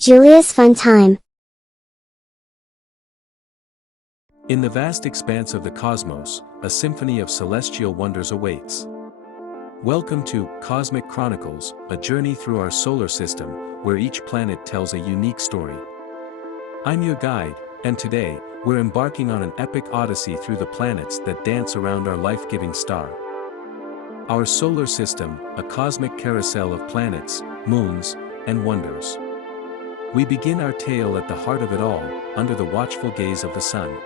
Julia's Fun Time. In the vast expanse of the cosmos, a symphony of celestial wonders awaits. Welcome to Cosmic Chronicles, a journey through our solar system, where each planet tells a unique story. I'm your guide, and today, we're embarking on an epic odyssey through the planets that dance around our life-giving star. Our solar system, a cosmic carousel of planets, moons, and wonders. We begin our tale at the heart of it all, under the watchful gaze of the Sun.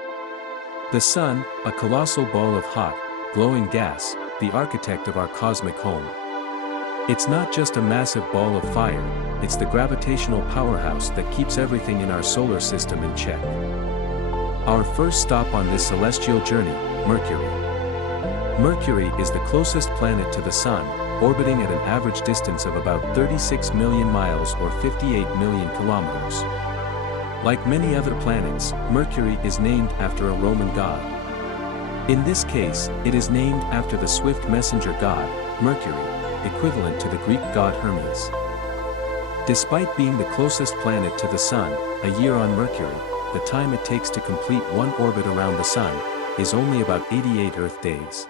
The Sun, a colossal ball of hot, glowing gas, the architect of our cosmic home. It's not just a massive ball of fire, it's the gravitational powerhouse that keeps everything in our solar system in check. Our first stop on this celestial journey, Mercury. Mercury is the closest planet to the Sun, orbiting at an average distance of about 36 million miles or 58 million kilometers. Like many other planets, Mercury is named after a Roman god. In this case, it is named after the swift messenger god, Mercury, equivalent to the Greek god Hermes. Despite being the closest planet to the Sun, a year on Mercury, the time it takes to complete one orbit around the Sun, is only about 88 Earth days.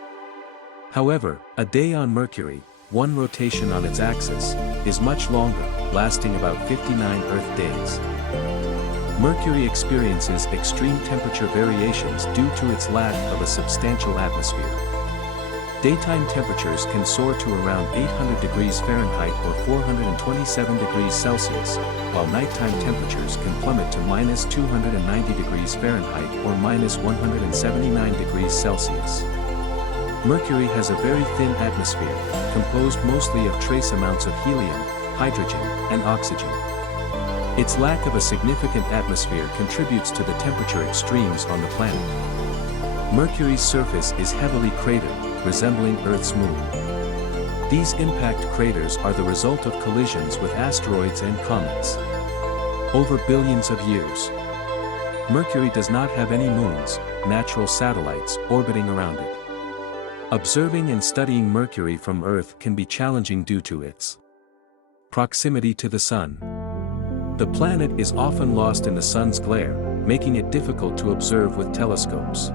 However, a day on Mercury, one rotation on its axis, is much longer, lasting about 59 Earth days. Mercury experiences extreme temperature variations due to its lack of a substantial atmosphere. Daytime temperatures can soar to around 800 degrees Fahrenheit or 427 degrees Celsius, while nighttime temperatures can plummet to minus 290 degrees Fahrenheit or minus 179 degrees Celsius. Mercury has a very thin atmosphere, composed mostly of trace amounts of helium, hydrogen, and oxygen. Its lack of a significant atmosphere contributes to the temperature extremes on the planet. Mercury's surface is heavily cratered, resembling Earth's moon. These impact craters are the result of collisions with asteroids and comets. Over billions of years. Mercury does not have any moons, natural satellites, orbiting around it. Observing and studying Mercury from Earth can be challenging due to its proximity to the Sun. The planet is often lost in the Sun's glare, making it difficult to observe with telescopes.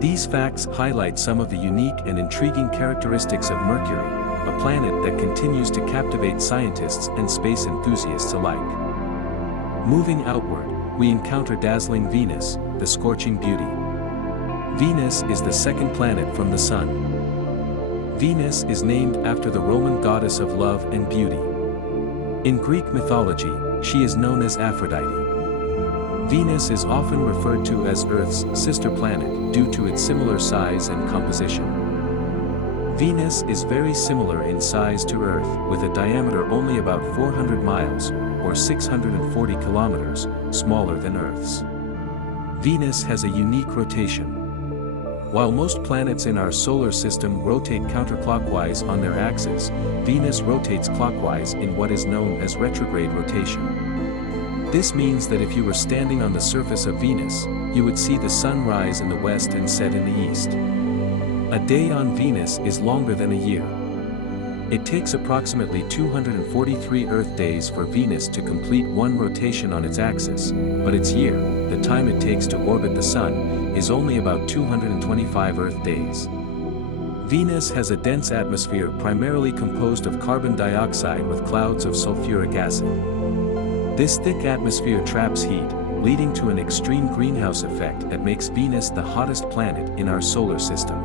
These facts highlight some of the unique and intriguing characteristics of Mercury, a planet that continues to captivate scientists and space enthusiasts alike. Moving outward, we encounter dazzling Venus, the scorching beauty. Venus is the second planet from the Sun. Venus is named after the Roman goddess of love and beauty. In Greek mythology, she is known as Aphrodite. Venus is often referred to as Earth's sister planet due to its similar size and composition. Venus is very similar in size to Earth, with a diameter only about 400 miles, or 640 kilometers, smaller than Earth's. Venus has a unique rotation. While most planets in our solar system rotate counterclockwise on their axis, Venus rotates clockwise in what is known as retrograde rotation. This means that if you were standing on the surface of Venus, you would see the sun rise in the west and set in the east. A day on Venus is longer than a year. It takes approximately 243 Earth days for Venus to complete one rotation on its axis, but its year, the time it takes to orbit the Sun, is only about 225 Earth days. Venus has a dense atmosphere primarily composed of carbon dioxide with clouds of sulfuric acid. This thick atmosphere traps heat, leading to an extreme greenhouse effect that makes Venus the hottest planet in our solar system.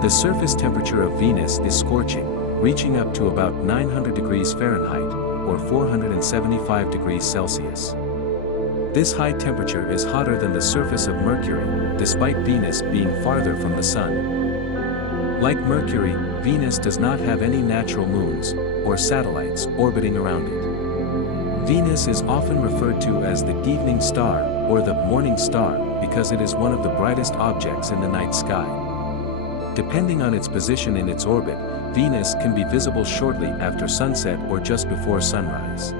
The surface temperature of Venus is scorching, reaching up to about 900 degrees Fahrenheit, or 475 degrees Celsius. This high temperature is hotter than the surface of Mercury, despite Venus being farther from the Sun. Like Mercury, Venus does not have any natural moons, or satellites, orbiting around it. Venus is often referred to as the evening star, or the morning star, because it is one of the brightest objects in the night sky. Depending on its position in its orbit, Venus can be visible shortly after sunset or just before sunrise.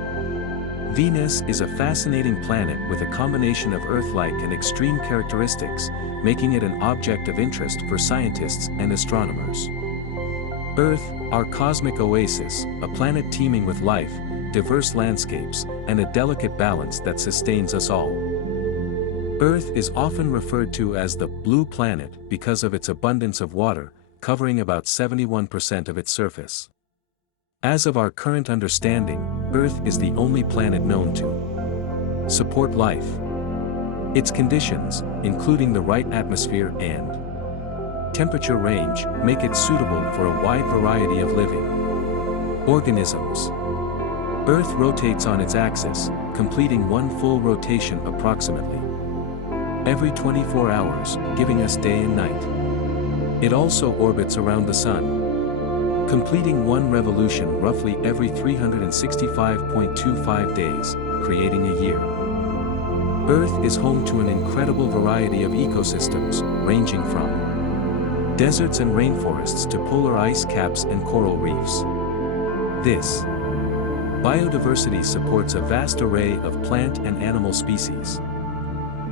Venus is a fascinating planet with a combination of Earth-like and extreme characteristics, making it an object of interest for scientists and astronomers. Earth, our cosmic oasis, a planet teeming with life, diverse landscapes, and a delicate balance that sustains us all. Earth is often referred to as the blue planet because of its abundance of water, covering about 71% of its surface. As of our current understanding, Earth is the only planet known to support life. Its conditions, including the right atmosphere and temperature range, make it suitable for a wide variety of living organisms. Earth rotates on its axis, completing one full rotation approximately every 24 hours, giving us day and night. It also orbits around the Sun, completing one revolution roughly every 365.25 days, creating a year. Earth is home to an incredible variety of ecosystems, ranging from deserts and rainforests to polar ice caps and coral reefs. This biodiversity supports a vast array of plant and animal species.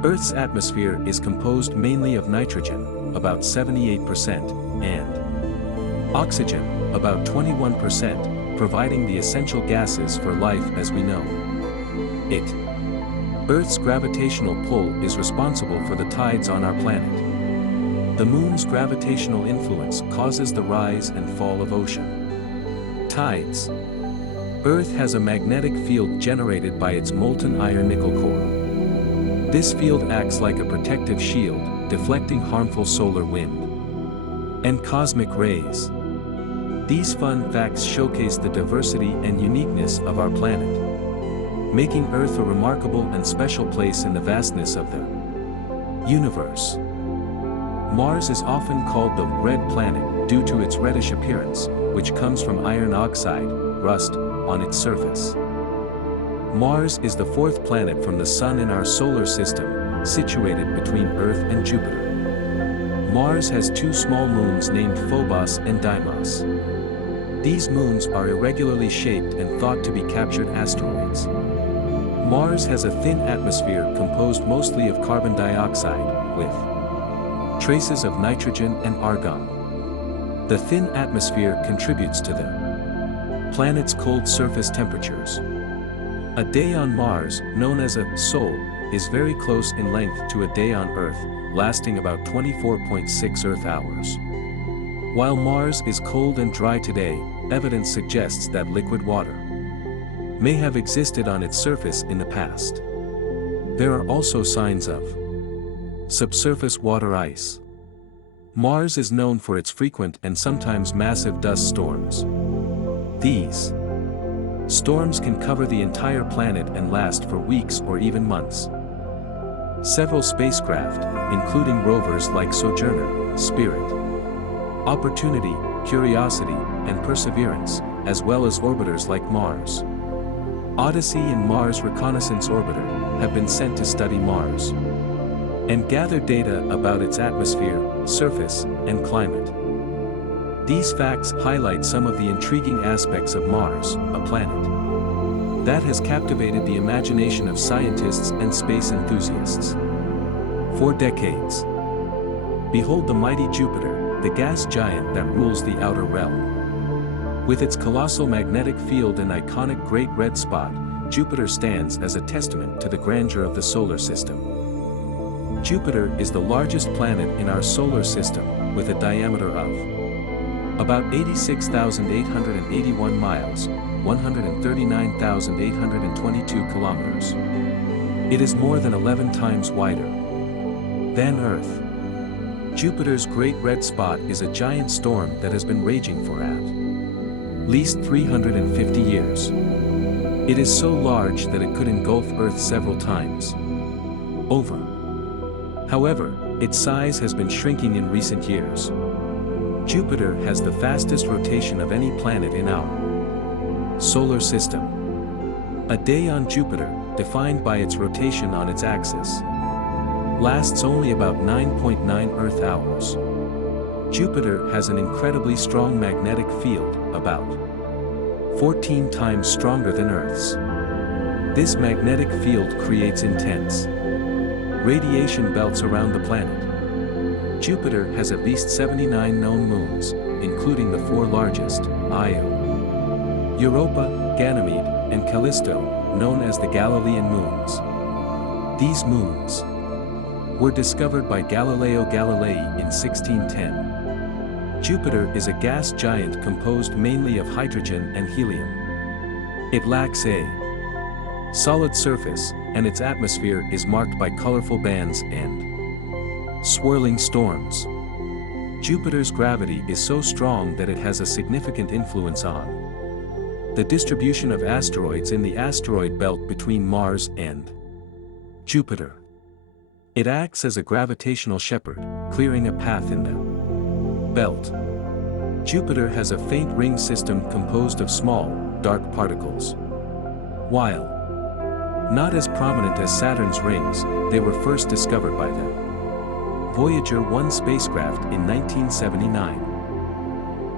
Earth's atmosphere is composed mainly of nitrogen, about 78%, and oxygen, about 21%, providing the essential gases for life as we know it. Earth's gravitational pull is responsible for the tides on our planet. The Moon's gravitational influence causes the rise and fall of ocean tides. Earth has a magnetic field generated by its molten iron-nickel core. This field acts like a protective shield, deflecting harmful solar wind and cosmic rays. These fun facts showcase the diversity and uniqueness of our planet, making Earth a remarkable and special place in the vastness of the universe. Mars is often called the red planet due to its reddish appearance, which comes from iron oxide, rust, on its surface. Mars is the fourth planet from the Sun in our solar system, situated between Earth and Jupiter. Mars has two small moons named Phobos and Deimos. These moons are irregularly shaped and thought to be captured asteroids. Mars has a thin atmosphere composed mostly of carbon dioxide, with traces of nitrogen and argon. The thin atmosphere contributes to the planet's cold surface temperatures. A day on Mars, known as a sol, is very close in length to a day on Earth, lasting about 24.6 Earth hours. While Mars is cold and dry today, evidence suggests that liquid water may have existed on its surface in the past. There are also signs of subsurface water ice. Mars is known for its frequent and sometimes massive dust storms. These storms can cover the entire planet and last for weeks or even months. Several spacecraft, including rovers like Sojourner, Spirit, Opportunity, Curiosity, and Perseverance, as well as orbiters like Mars Odyssey and Mars Reconnaissance Orbiter, have been sent to study Mars and gather data about its atmosphere, surface, and climate. These facts highlight some of the intriguing aspects of Mars, a planet that has captivated the imagination of scientists and space enthusiasts for decades. Behold the mighty Jupiter, the gas giant that rules the outer realm. With its colossal magnetic field and iconic Great Red Spot, Jupiter stands as a testament to the grandeur of the solar system. Jupiter is the largest planet in our solar system, with a diameter of about 86,881 miles, 139,822 kilometers. It is more than 11 times wider than Earth. Jupiter's Great Red Spot is a giant storm that has been raging for at least 350 years. It is so large that it could engulf Earth several times over. However, its size has been shrinking in recent years. Jupiter has the fastest rotation of any planet in our solar system. A day on Jupiter, defined by its rotation on its axis, lasts only about 9.9 Earth hours. Jupiter has an incredibly strong magnetic field, about 14 times stronger than Earth's. This magnetic field creates intense radiation belts around the planet. Jupiter has at least 79 known moons, including the four largest, Io, Europa, Ganymede, and Callisto, known as the Galilean moons. These moons were discovered by Galileo Galilei in 1610. Jupiter is a gas giant composed mainly of hydrogen and helium. It lacks a solid surface, and its atmosphere is marked by colorful bands and swirling storms. Jupiter's gravity is so strong that it has a significant influence on the distribution of asteroids in the asteroid belt between Mars and Jupiter. It acts as a gravitational shepherd, clearing a path in the belt. Jupiter has a faint ring system composed of small, dark particles. While not as prominent as Saturn's rings, they were first discovered by the Voyager 1 spacecraft in 1979.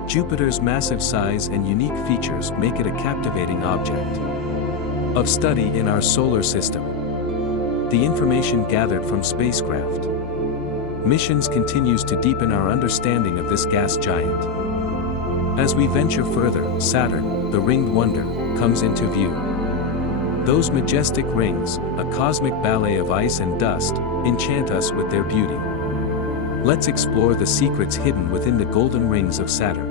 Jupiter's massive size and unique features make it a captivating object of study in our solar system. The information gathered from spacecraft missions continues to deepen our understanding of this gas giant. As we venture further, Saturn, the ringed wonder, comes into view. Those majestic rings, a cosmic ballet of ice and dust, enchant us with their beauty. Let's explore the secrets hidden within the golden rings of Saturn.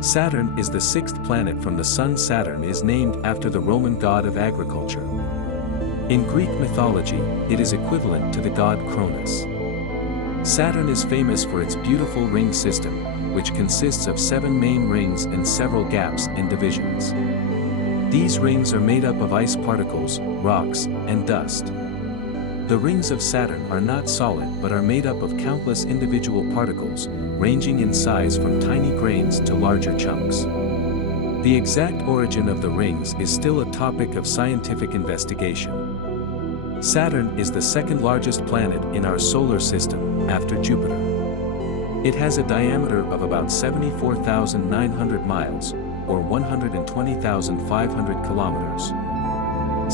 Saturn is the sixth planet from the Sun. Saturn is named after the Roman god of agriculture. In Greek mythology, it is equivalent to the god Cronus. Saturn is famous for its beautiful ring system, which consists of 7 main rings and several gaps and divisions. These rings are made up of ice particles, rocks, and dust. The rings of Saturn are not solid but are made up of countless individual particles, ranging in size from tiny grains to larger chunks. The exact origin of the rings is still a topic of scientific investigation. Saturn is the second largest planet in our solar system, after Jupiter. It has a diameter of about 74,900 miles, or 120,500 kilometers.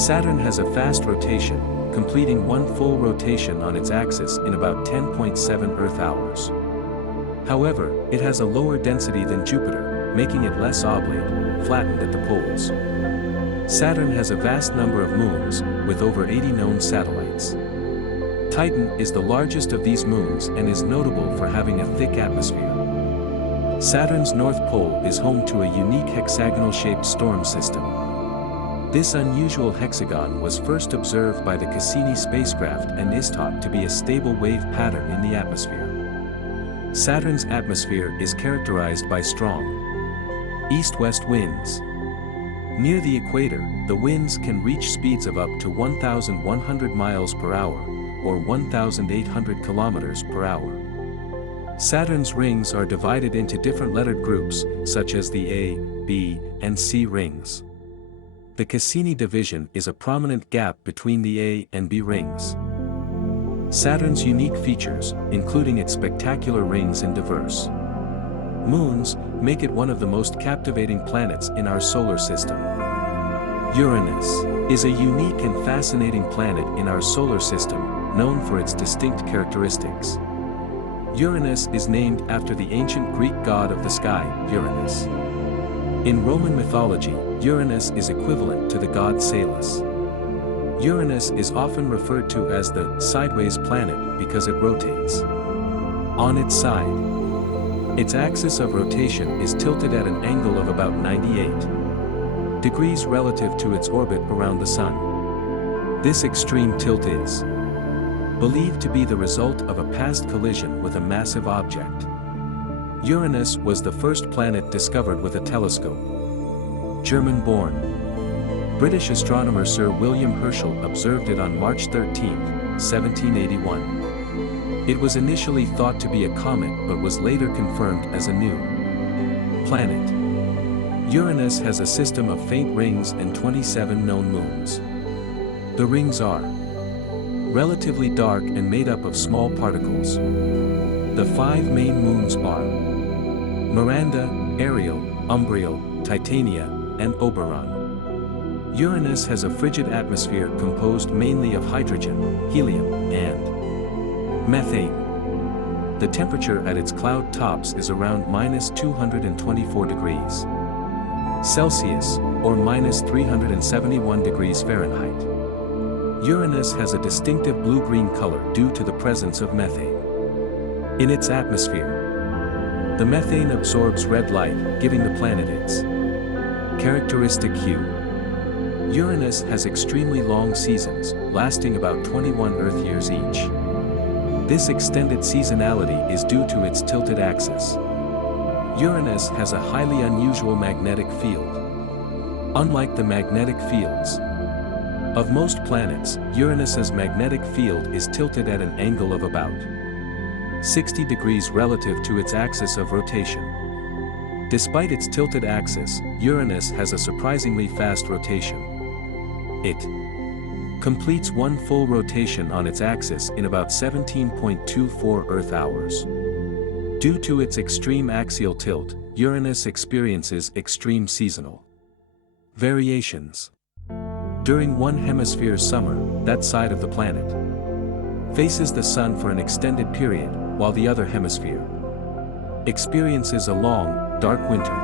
Saturn has a fast rotation, completing one full rotation on its axis in about 10.7 Earth hours. However, it has a lower density than Jupiter, making it less oblate, flattened at the poles. Saturn has a vast number of moons, with over 80 known satellites. Titan is the largest of these moons and is notable for having a thick atmosphere. Saturn's North Pole is home to a unique hexagonal-shaped storm system. This unusual hexagon was first observed by the Cassini spacecraft and is thought to be a stable wave pattern in the atmosphere. Saturn's atmosphere is characterized by strong east-west winds. Near the equator, the winds can reach speeds of up to 1,100 miles per hour, or 1,800 kilometers per hour. Saturn's rings are divided into different lettered groups, such as the A, B, and C rings. The Cassini division is a prominent gap between the A and B rings. Saturn's unique features, including its spectacular rings and diverse moons, make it one of the most captivating planets in our solar system. Uranus is a unique and fascinating planet in our solar system, known for its distinct characteristics. Uranus is named after the ancient Greek god of the sky, Uranus. In Roman mythology, Uranus is equivalent to the god Salus. Uranus is often referred to as the sideways planet because it rotates on its side. Its axis of rotation is tilted at an angle of about 98 degrees relative to its orbit around the Sun. This extreme tilt is believed to be the result of a past collision with a massive object. Uranus was the first planet discovered with a telescope. German-born British astronomer Sir William Herschel observed it on March 13, 1781. It was initially thought to be a comet but was later confirmed as a new planet. Uranus has a system of faint rings and 27 known moons. The rings are relatively dark and made up of small particles. The 5 main moons are Miranda, Ariel, Umbriel, Titania, and Oberon. Uranus has a frigid atmosphere composed mainly of hydrogen, helium, and methane. The temperature at its cloud tops is around -224 degrees Celsius, or minus 371 degrees Fahrenheit. Uranus has a distinctive blue-green color due to the presence of methane in its atmosphere. The methane absorbs red light, giving the planet its characteristic hue. Uranus has extremely long seasons, lasting about 21 Earth years each. This extended seasonality is due to its tilted axis. Uranus has a highly unusual magnetic field. Unlike the magnetic fields of most planets, Uranus's magnetic field is tilted at an angle of about 60 degrees relative to its axis of rotation. Despite its tilted axis, Uranus has a surprisingly fast rotation. It completes one full rotation on its axis in about 17.24 Earth hours. Due to its extreme axial tilt, Uranus experiences extreme seasonal variations. During one hemisphere's summer, that side of the planet faces the sun for an extended period, while the other hemisphere experiences a long, dark winter.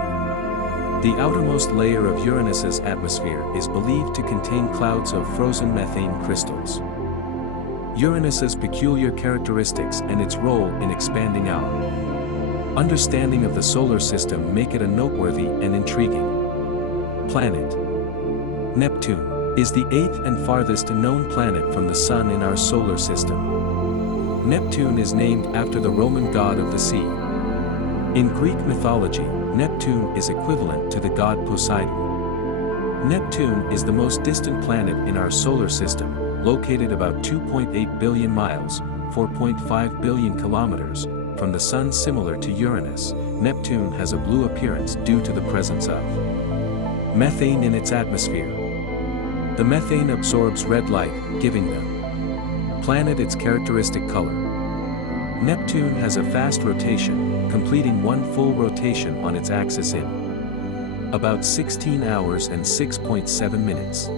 The outermost layer of Uranus's atmosphere is believed to contain clouds of frozen methane crystals. Uranus's peculiar characteristics and its role in expanding our understanding of the solar system make it a noteworthy and intriguing planet. Neptune is the eighth and farthest known planet from the Sun in our solar system. Neptune is named after the Roman god of the sea. In Greek mythology, Neptune is equivalent to the god Poseidon. Neptune is the most distant planet in our solar system, located about 2.8 billion miles, 4.5 billion kilometers, from the Sun. Similar to Uranus, Neptune has a blue appearance due to the presence of methane in its atmosphere. The methane absorbs red light, giving the planet its characteristic color. Neptune has a fast rotation, completing one full rotation on its axis in about 16 hours and 6.7 minutes.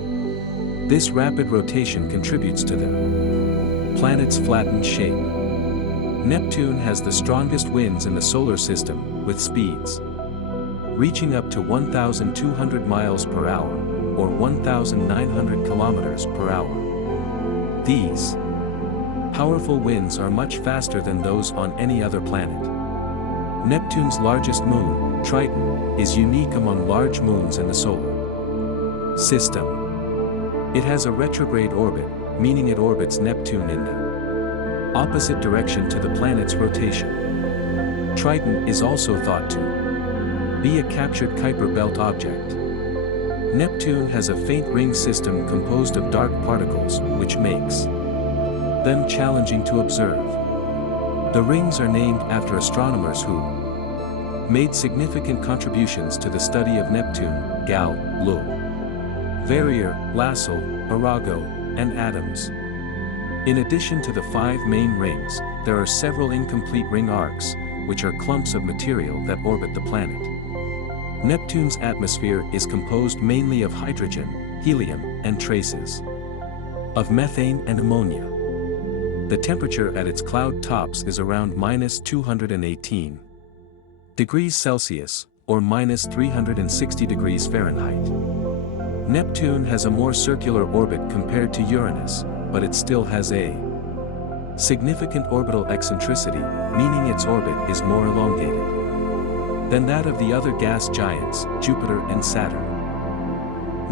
This rapid rotation contributes to the planet's flattened shape. Neptune has the strongest winds in the solar system, with speeds reaching up to 1,200 miles per hour, or 1,900 kilometers per hour. These powerful winds are much faster than those on any other planet. Neptune's largest moon, Triton, is unique among large moons in the solar system. It has a retrograde orbit, meaning it orbits Neptune in the opposite direction to the planet's rotation. Triton is also thought to be a captured Kuiper belt object. Neptune has a faint ring system composed of dark particles, which makes them challenging to observe. The rings are named after astronomers who made significant contributions to the study of Neptune: Gal, Lul, Verrier, Lassell, Arago, and Adams. In addition to the 5 main rings, there are several incomplete ring arcs, which are clumps of material that orbit the planet. Neptune's atmosphere is composed mainly of hydrogen, helium, and traces of methane and ammonia. The temperature at its cloud tops is around minus 218 degrees Celsius, or minus 360 degrees Fahrenheit. Neptune has a more circular orbit compared to Uranus, but it still has a significant orbital eccentricity, meaning its orbit is more elongated than that of the other gas giants, Jupiter and Saturn.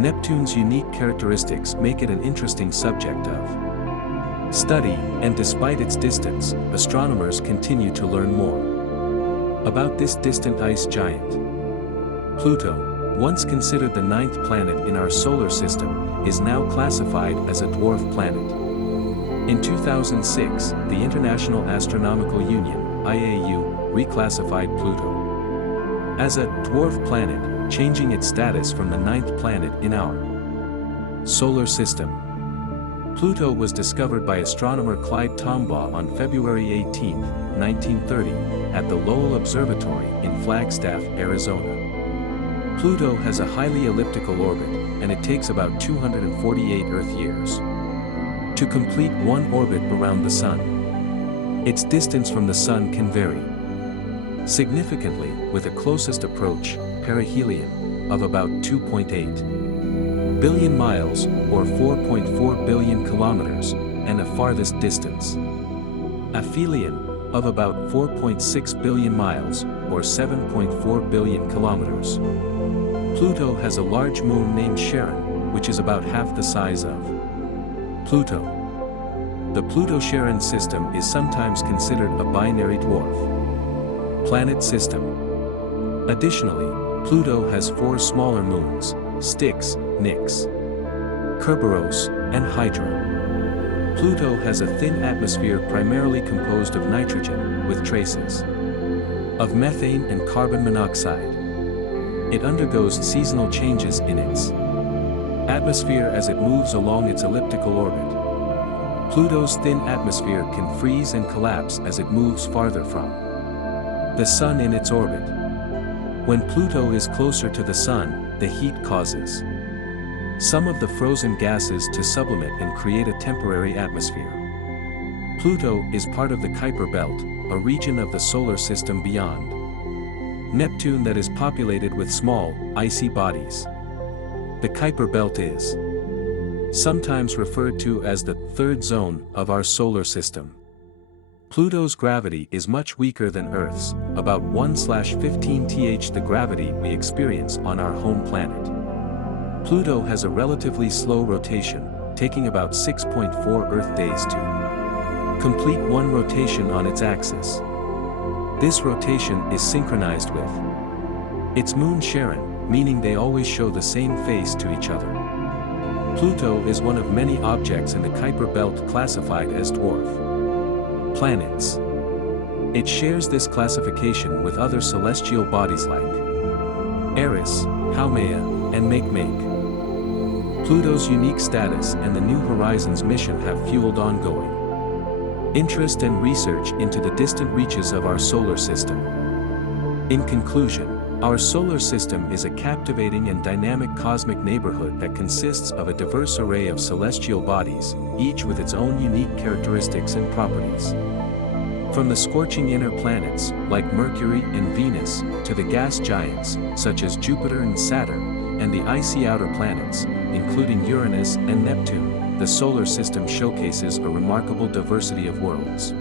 Neptune's unique characteristics make it an interesting subject of study, and despite its distance, astronomers continue to learn more about this distant ice giant. Pluto, once considered the 9th planet in our solar system, is now classified as a dwarf planet. In 2006, the International Astronomical Union, IAU, reclassified Pluto as a dwarf planet, changing its status from the 9th planet in our solar system. Pluto was discovered by astronomer Clyde Tombaugh on February 18, 1930, at the Lowell Observatory in Flagstaff, Arizona. Pluto has a highly elliptical orbit, and it takes about 248 Earth years to complete one orbit around the Sun. Its distance from the Sun can vary significantly, with a closest approach, perihelion, of about 2.8 billion miles, or 4.4 billion kilometers, and a farthest distance. Aphelion, of about 4.6 billion miles, or 7.4 billion kilometers. Pluto has a large moon named Charon, which is about half the size of Pluto. The Pluto-Charon system is sometimes considered a binary dwarf planet system. Additionally, Pluto has 4 smaller moons: Styx, Nix, Kerberos, and Hydra. Pluto has a thin atmosphere primarily composed of nitrogen, with traces of methane and carbon monoxide. It undergoes seasonal changes in its atmosphere as it moves along its elliptical orbit. Pluto's thin atmosphere can freeze and collapse as it moves farther from the Sun in its orbit. When Pluto is closer to the Sun, the heat causes some of the frozen gases to sublimate and create a temporary atmosphere. Pluto is part of the Kuiper Belt, a region of the solar system beyond Neptune that is populated with small, icy bodies. The Kuiper Belt is sometimes referred to as the third zone of our solar system. Pluto's gravity is much weaker than Earth's, about 1/15th the gravity we experience on our home planet. Pluto has a relatively slow rotation, taking about 6.4 Earth days to complete one rotation on its axis. This rotation is synchronized with its moon Charon, meaning they always show the same face to each other. Pluto is one of many objects in the Kuiper Belt classified as dwarf planets. It shares this classification with other celestial bodies like Eris, Haumea, and Makemake. Pluto's unique status and the New Horizons mission have fueled ongoing interest and research into the distant reaches of our solar system. In conclusion, our solar system is a captivating and dynamic cosmic neighborhood that consists of a diverse array of celestial bodies, each with its own unique characteristics and properties. From the scorching inner planets, like Mercury and Venus, to the gas giants, such as Jupiter and Saturn, and the icy outer planets, including Uranus and Neptune, the solar system showcases a remarkable diversity of worlds.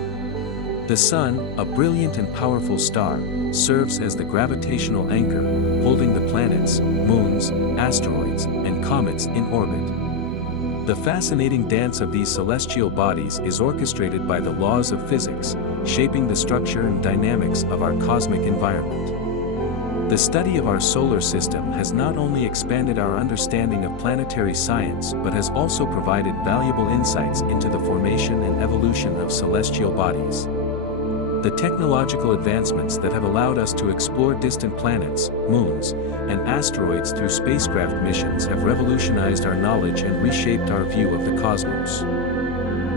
The Sun, a brilliant and powerful star, serves as the gravitational anchor, holding the planets, moons, asteroids, and comets in orbit. The fascinating dance of these celestial bodies is orchestrated by the laws of physics, shaping the structure and dynamics of our cosmic environment. The study of our solar system has not only expanded our understanding of planetary science but has also provided valuable insights into the formation and evolution of celestial bodies. The technological advancements that have allowed us to explore distant planets, moons, and asteroids through spacecraft missions have revolutionized our knowledge and reshaped our view of the cosmos.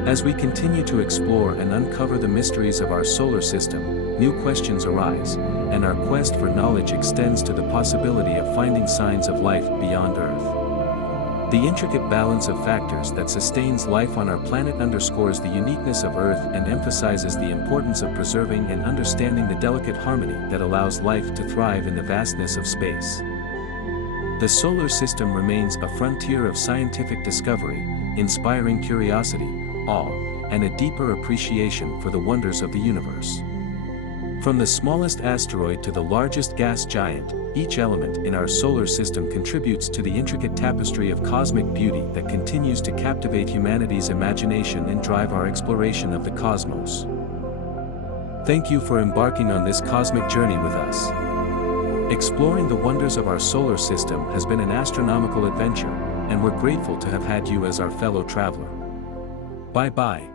As we continue to explore and uncover the mysteries of our solar system, new questions arise, and our quest for knowledge extends to the possibility of finding signs of life beyond Earth. The intricate balance of factors that sustains life on our planet underscores the uniqueness of Earth and emphasizes the importance of preserving and understanding the delicate harmony that allows life to thrive in the vastness of space. The solar system remains a frontier of scientific discovery, inspiring curiosity, awe, and a deeper appreciation for the wonders of the universe. From the smallest asteroid to the largest gas giant, each element in our solar system contributes to the intricate tapestry of cosmic beauty that continues to captivate humanity's imagination and drive our exploration of the cosmos. Thank you for embarking on this cosmic journey with us. Exploring the wonders of our solar system has been an astronomical adventure, and we're grateful to have had you as our fellow traveler. Bye-bye.